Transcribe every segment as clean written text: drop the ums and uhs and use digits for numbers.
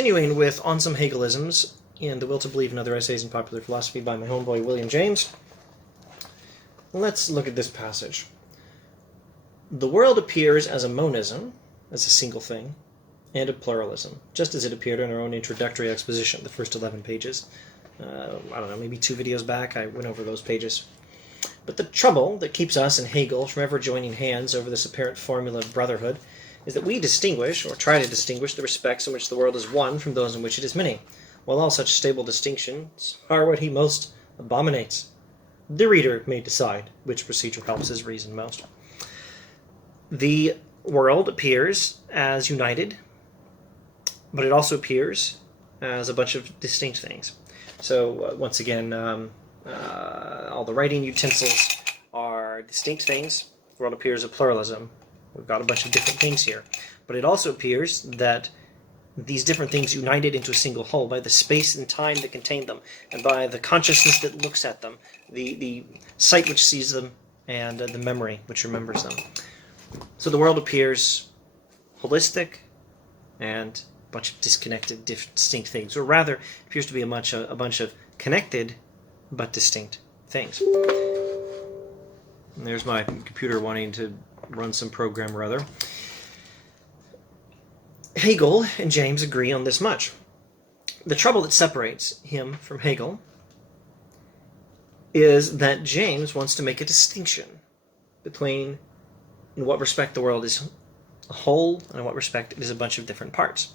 Continuing with On Some Hegelisms in The Will to Believe and Other Essays in Popular Philosophy by my homeboy William James, let's look at this passage. The world appears as a monism, as a single thing, and a pluralism, just as it appeared in our own introductory exposition, the first 11 pages. I don't know, maybe 2 videos back, I went over those pages. But the trouble that keeps us and Hegel from ever joining hands over this apparent formula of brotherhood is that we distinguish, or try to distinguish, the respects in which the world is one from those in which it is many, while all such stable distinctions are what he most abominates. The reader may decide which procedure helps his reason most. The world appears as united, but it also appears as a bunch of distinct things. So, once again, all the writing utensils are distinct things. The world appears a pluralism. We've got a bunch of different things here. But it also appears that these different things united into a single whole by the space and time that contain them, and by the consciousness that looks at them, the sight which sees them, and the memory which remembers them. So the world appears holistic and a bunch of disconnected, distinct things, or rather, it appears to be a bunch of connected but distinct things. And there's my computer wanting to run some program or other. Hegel and James agree on this much. The trouble that separates him from Hegel is that James wants to make a distinction between in what respect the world is a whole and in what respect it is a bunch of different parts.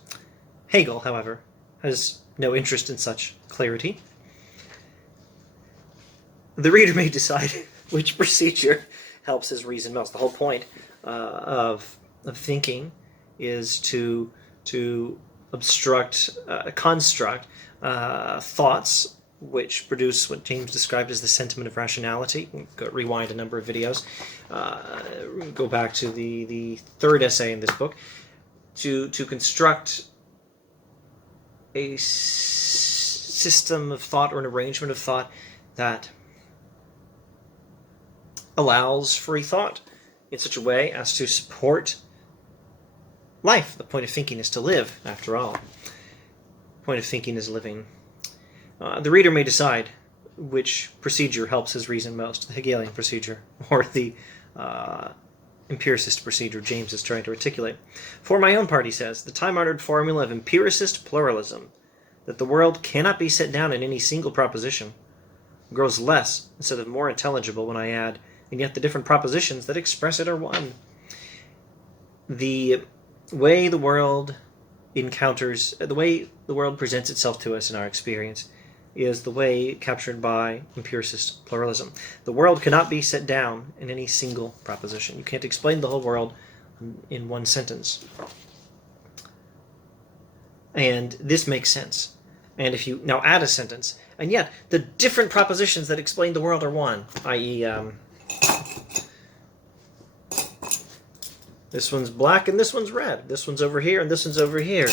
Hegel, however, has no interest in such clarity. The reader may decide which procedure helps his reason most. The whole point of thinking is to construct thoughts which produce what James described as the sentiment of rationality. Rewind a number of videos. Go back to the third essay in this book. To construct a system of thought or an arrangement of thought that allows free thought in such a way as to support life. The point of thinking is to live, after all. The point of thinking is living. The reader may decide which procedure helps his reason most, the Hegelian procedure or the empiricist procedure James is trying to articulate. For my own part, he says, the time-honored formula of empiricist pluralism, that the world cannot be set down in any single proposition, grows less instead of more intelligible when I add, and yet the different propositions that express it are one. The way the world presents itself to us in our experience is the way captured by empiricist pluralism. The world cannot be set down in any single proposition. You can't explain the whole world in one sentence. And this makes sense. And if you now add a sentence, and yet the different propositions that explain the world are one, i.e., this one's black and this one's red. This one's over here and this one's over here.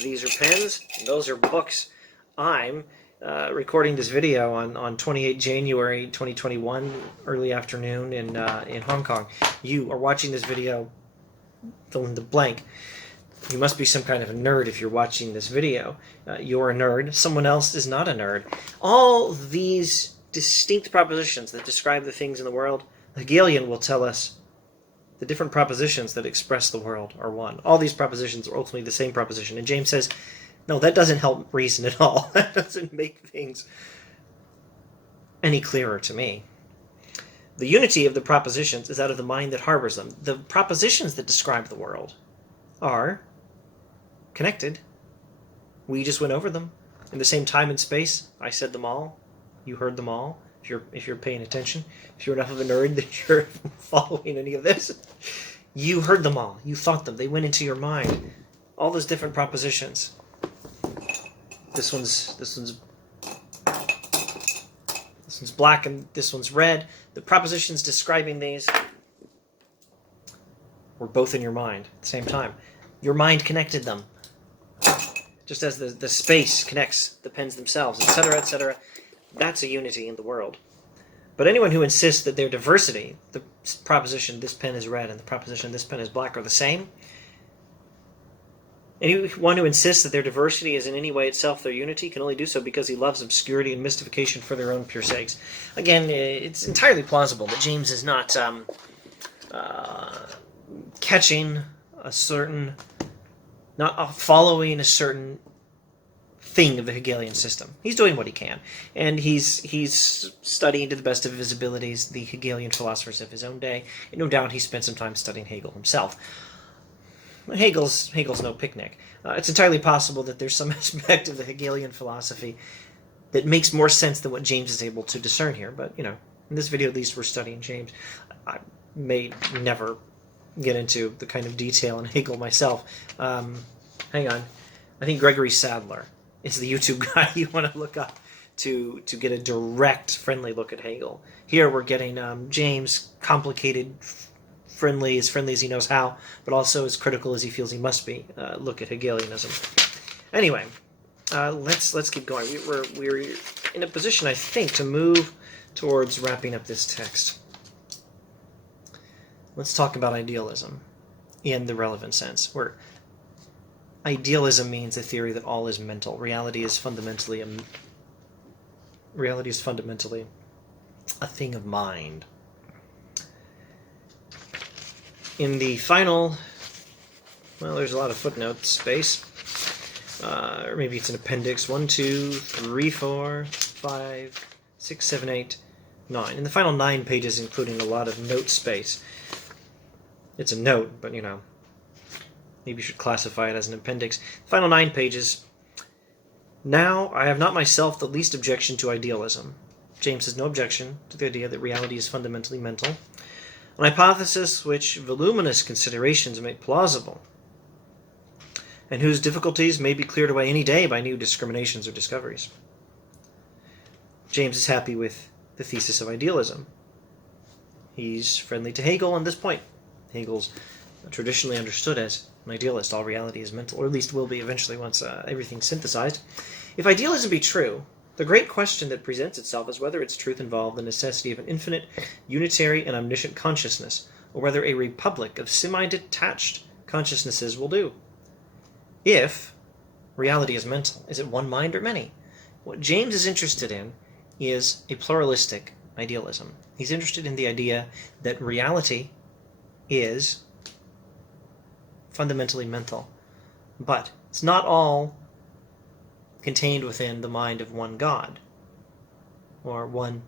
These are pens and those are books. I'm recording this video on 28 January 2021, early afternoon in Hong Kong. You are watching this video, fill in the blank. You must be some kind of a nerd if you're watching this video. You're a nerd. Someone else is not a nerd. All these distinct propositions that describe the things in the world, Hegelian will tell us the different propositions that express the world are one. All these propositions are ultimately the same proposition. And James says, no, that doesn't help reason at all. That doesn't make things any clearer to me. The unity of the propositions is out of the mind that harbors them. The propositions that describe the world are connected. We just went over them. In the same time and space, I said them all. You heard them all. If you're paying attention, if you're enough of a nerd that you're following any of this, you heard them all. You thought them. They went into your mind. All those different propositions. This one's black and this one's red. The propositions describing these were both in your mind at the same time. Your mind connected them. Just as the space connects the pens themselves, etc., etc. That's a unity in the world. But anyone who insists that their diversity, the proposition this pen is red and the proposition this pen is black, are the same, Anyone who insists that their diversity is in any way itself their unity can only do so because he loves obscurity and mystification for their own pure sakes. Again, it's entirely plausible that James is not catching a certain, not following a certain thing of the Hegelian system. He's doing what he can, and he's studying to the best of his abilities the Hegelian philosophers of his own day, and no doubt he spent some time studying Hegel himself. Hegel's no picnic. It's entirely possible that there's some aspect of the Hegelian philosophy that makes more sense than what James is able to discern here, but, in this video at least we're studying James. I may never get into the kind of detail in Hegel myself. Hang on. I think Gregory Sadler is the YouTube guy you want to look up to get a direct, friendly look at Hegel. Here we're getting James, complicated, friendly as he knows how, but also as critical as he feels he must be. Look at Hegelianism. Anyway, let's keep going. We're in a position, I think, to move towards wrapping up this text. Let's talk about idealism in the relevant sense, where idealism means a theory that all is mental. Reality is fundamentally a thing of mind. In the final, well, there's a lot of footnote space, or maybe it's an appendix, 1, 2, 3, 4, 5, 6, 7, 8, 9. In the final 9 pages, including a lot of note space. It's a note, but, maybe you should classify it as an appendix. Final 9 pages. Now, I have not myself the least objection to idealism. James has no objection to the idea that reality is fundamentally mental. An hypothesis which voluminous considerations make plausible, and whose difficulties may be cleared away any day by new discriminations or discoveries. James is happy with the thesis of idealism. He's friendly to Hegel on this point. Hegel's traditionally understood as an idealist. All reality is mental, or at least will be eventually once everything's synthesized. If idealism be true, the great question that presents itself is whether its truth involved the necessity of an infinite, unitary, and omniscient consciousness, or whether a republic of semi-detached consciousnesses will do. If reality is mental, is it one mind or many? What James is interested in is a pluralistic idealism. He's interested in the idea that reality is fundamentally mental, but it's not all contained within the mind of one God, or one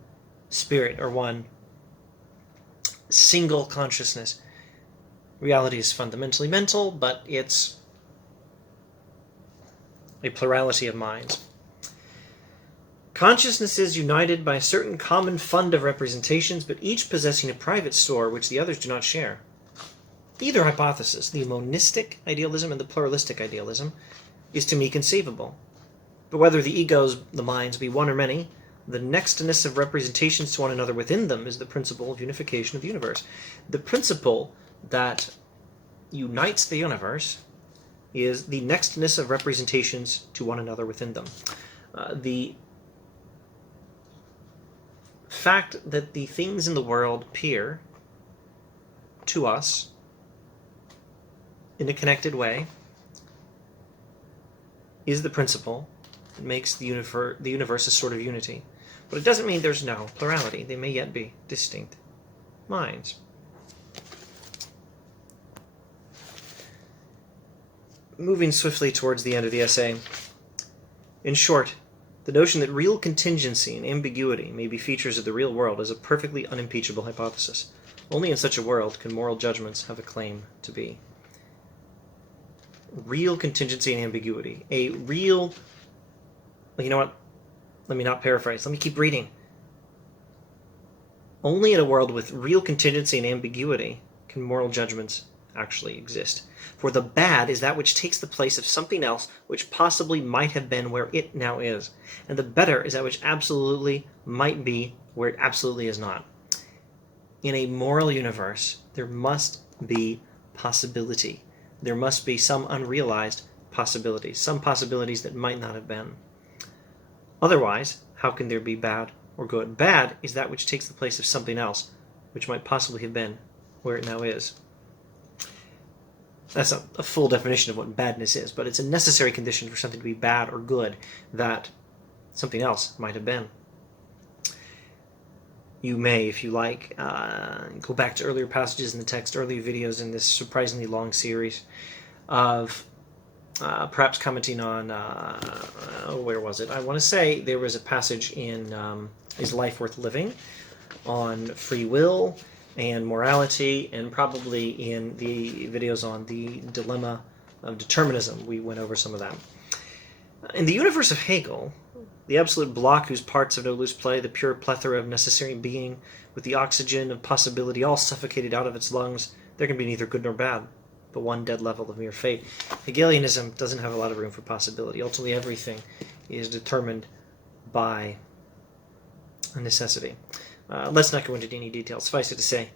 spirit, or one single consciousness. Reality is fundamentally mental, but it's a plurality of minds. Consciousness is united by a certain common fund of representations, but each possessing a private store which the others do not share. Either hypothesis, the monistic idealism and the pluralistic idealism, is to me conceivable. But whether the egos, the minds, be one or many, the nextness of representations to one another within them is the principle of unification of the universe. The principle that unites the universe is the nextness of representations to one another within them. The fact that the things in the world appear to us in a connected way is the principle that makes the universe a sort of unity. But it doesn't mean there's no plurality. They may yet be distinct minds. Moving swiftly towards the end of the essay. In short, the notion that real contingency and ambiguity may be features of the real world is a perfectly unimpeachable hypothesis. Only in such a world can moral judgments have a claim to be. Real contingency and ambiguity. A real... You know what? Let me not paraphrase. Let me keep reading. Only in a world with real contingency and ambiguity can moral judgments actually exist. For the bad is that which takes the place of something else which possibly might have been where it now is. And the better is that which absolutely might be where it absolutely is not. In a moral universe, there must be possibility. There must be some unrealized possibilities, some possibilities that might not have been. Otherwise, how can there be bad or good? Bad is that which takes the place of something else, which might possibly have been where it now is. That's not a full definition of what badness is, but it's a necessary condition for something to be bad or good that something else might have been. You may, if you like, go back to earlier passages in the text, earlier videos in this surprisingly long series of perhaps commenting on, where was it? I want to say there was a passage in Is Life Worth Living on free will and morality, and probably in the videos on the dilemma of determinism. We went over some of that. In the universe of Hegel, the absolute block whose parts have no loose play, the pure plethora of necessary being, with the oxygen of possibility all suffocated out of its lungs, there can be neither good nor bad, but one dead level of mere fate. Hegelianism doesn't have a lot of room for possibility. Ultimately, everything is determined by a necessity. Let's not go into any details. Suffice it to say,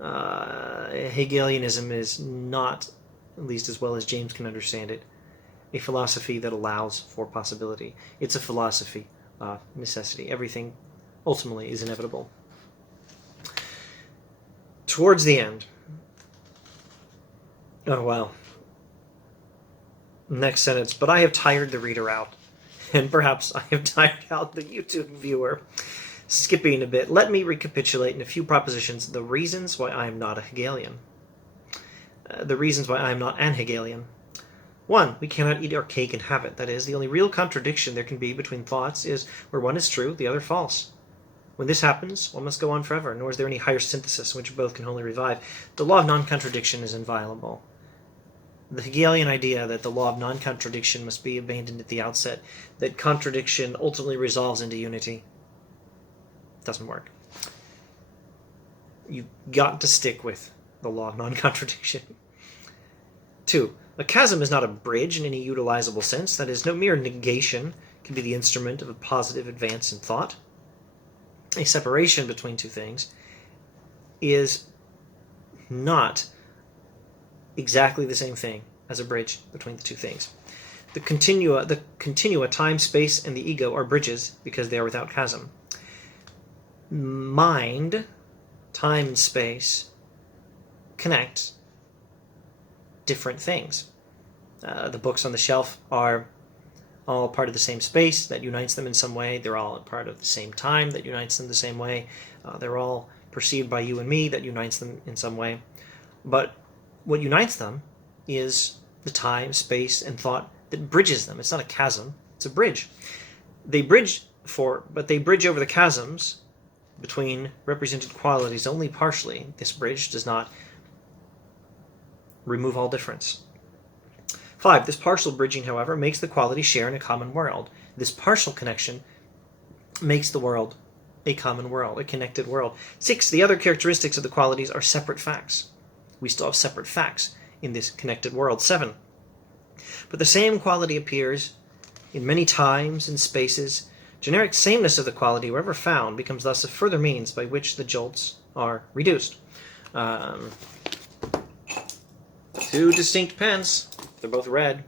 Hegelianism is not, at least as well as James can understand it, a philosophy that allows for possibility. It's a philosophy of necessity. Everything ultimately is inevitable. Towards the end, oh wow, next sentence, but I have tired the reader out, and perhaps I have tired out the YouTube viewer. Skipping a bit, let me recapitulate in a few propositions the reasons why I am not a Hegelian. The reasons why I am not an Hegelian. 1. We cannot eat our cake and have it. That is, the only real contradiction there can be between thoughts is where one is true, the other false. When this happens, one must go on forever, nor is there any higher synthesis in which both can wholly revive. The law of non-contradiction is inviolable. The Hegelian idea that the law of non-contradiction must be abandoned at the outset, that contradiction ultimately resolves into unity, doesn't work. You've got to stick with the law of non-contradiction. 2. A chasm is not a bridge in any utilizable sense. That is, no mere negation can be the instrument of a positive advance in thought. A separation between two things is not exactly the same thing as a bridge between the two things. The continua, time, space, and the ego are bridges because they are without chasm. Mind, time, and space connect different things. The books on the shelf are all part of the same space that unites them in some way. They're all part of the same time that unites them the same way. They're all perceived by you and me that unites them in some way. But what unites them is the time, space, and thought that bridges them. It's not a chasm, it's a bridge. They bridge over the chasms between represented qualities only partially. This bridge does not remove all difference. 5. This partial bridging, however, makes the qualities share in a common world. This partial connection makes the world a common world, a connected world. 6. The other characteristics of the qualities are separate facts. We still have separate facts in this connected world. 7. But the same quality appears in many times and spaces. Generic sameness of the quality, wherever found, becomes thus a further means by which the jolts are reduced. 2 distinct pens. They're both red.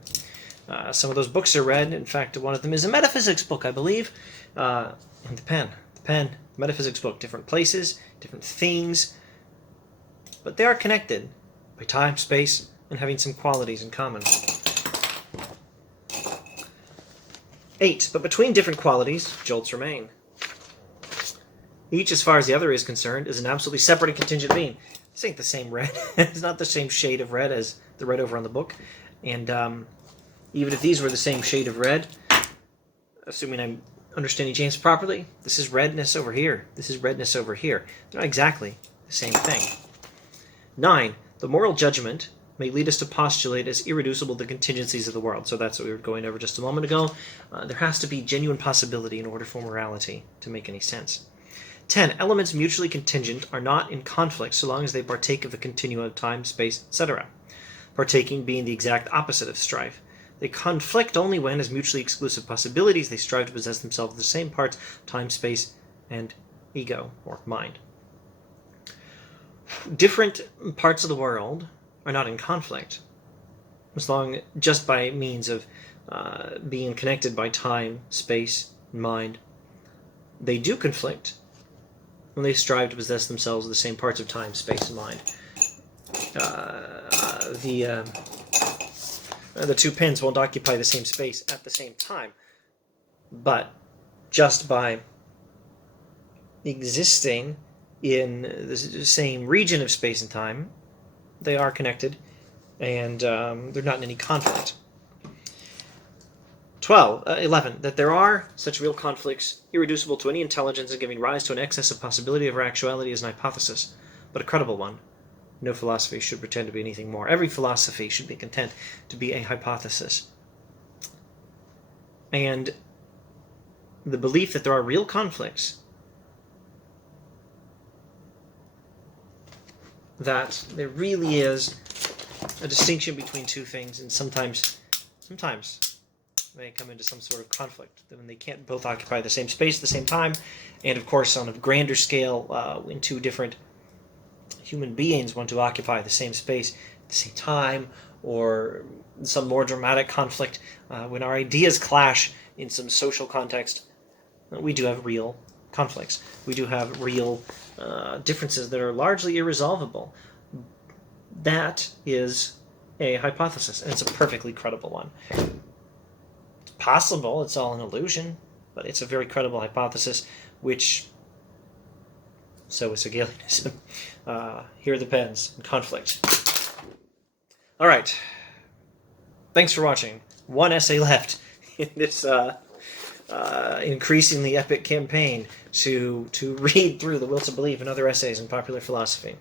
Some of those books are red. In fact, one of them is a metaphysics book, I believe. And the metaphysics book, different places, different things, but they are connected by time, space, and having some qualities in common. 8. But between different qualities, jolts remain. Each, as far as the other is concerned, is an absolutely separate and contingent being. This ain't the same red. It's not the same shade of red as the red over on the book. And even if these were the same shade of red, assuming I'm understanding James properly, this is redness over here. This is redness over here. They're not exactly the same thing. 9. The moral judgment may lead us to postulate as irreducible the contingencies of the world. So that's what we were going over just a moment ago. There has to be genuine possibility in order for morality to make any sense. 10. Elements mutually contingent are not in conflict so long as they partake of the continua of time, space, etc. Partaking being the exact opposite of strife. They conflict only when, as mutually exclusive possibilities, they strive to possess themselves of the same parts, time, space, and ego, or mind. Different parts of the world are not in conflict, as long just by means of being connected by time, space, and mind. They do conflict when they strive to possess themselves of the same parts of time, space, and mind. The the two pins won't occupy the same space at the same time. But just by existing in the same region of space and time, they are connected, and they're not in any conflict. 11. That there are such real conflicts irreducible to any intelligence and giving rise to an excess of possibility of our actuality is an hypothesis, but a credible one. No philosophy should pretend to be anything more. Every philosophy should be content to be a hypothesis. And the belief that there are real conflicts, that there really is a distinction between two things, and sometimes they come into some sort of conflict, when they can't both occupy the same space at the same time, and of course on a grander scale, when two different human beings want to occupy the same space at the same time, or some more dramatic conflict, when our ideas clash in some social context, we do have real conflicts. We do have real differences that are largely irresolvable. That is a hypothesis, and it's a perfectly credible one. It's possible, it's all an illusion, but it's a very credible hypothesis, which, so is Hegelianism. Here are the pens, in conflict. All right. Thanks for watching. One essay left in this increasingly epic campaign to read through The Will to Believe and other essays in popular philosophy.